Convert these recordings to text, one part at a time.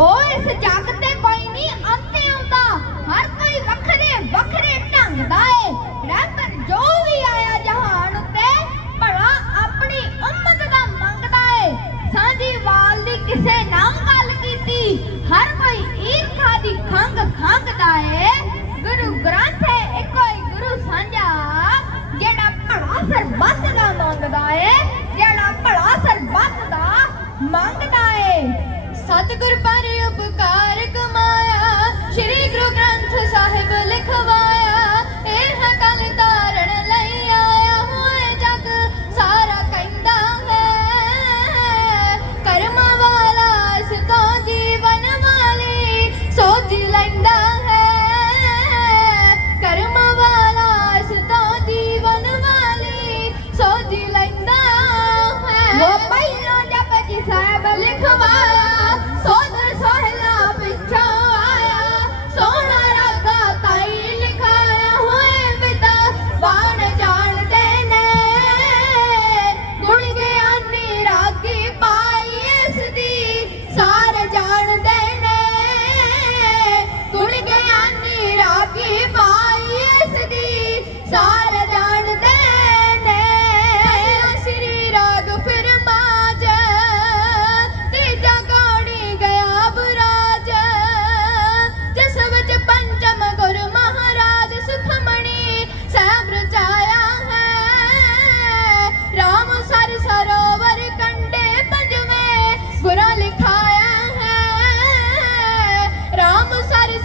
ਉਹ ਇਸ ਜੱਗ ਤੇ ਕੋਈ ਨਹੀਂ, ਅੰਤ ਆਉਂਦਾ। ਹਰ ਕੋਈ ਵੱਖਰੇ ਵੱਖਰੇ ਢੰਗ ਦਾ ਏ। ਰਹਿਬਰ ਜੋ ਵੀ ਆਇਆ ਜਹਾਨ ਉੱਤੇ, ਭਲਾ ਆਪਣੀ ਉਮਤ ਦਾ ਮੰਗਦਾ ਏ। ਸਾਂਝੀਵਾਲ ਦੀ ਕਿਸੇ ਨਾਲ ਗੱਲ ਕੀਤੀ, ਹਰ ਕੋਈ ਈਰਖਾ ਦੀ ਖੰਗ ਖੰਗਦਾ ਏ। ਗੁਰੂ ਗ੍ਰੰਥ ਏ ਇੱਕੋ ਹੀ ਗੁਰੂ ਸਾਂਝਾ, ਜਿਹੜਾ ਭਲਾ ਸਰਬੱਤ ਦਾ ਮੰਗਦਾ ਏ। ਜਿਹੜਾ ਭਲਾ ਸਰਬੱਤ ਦਾ ਮੰਗਦਾ ਏ। ਸਤਿਗੁਰ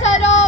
Lázaro.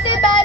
ਡੋਡੀ ਅਤੇ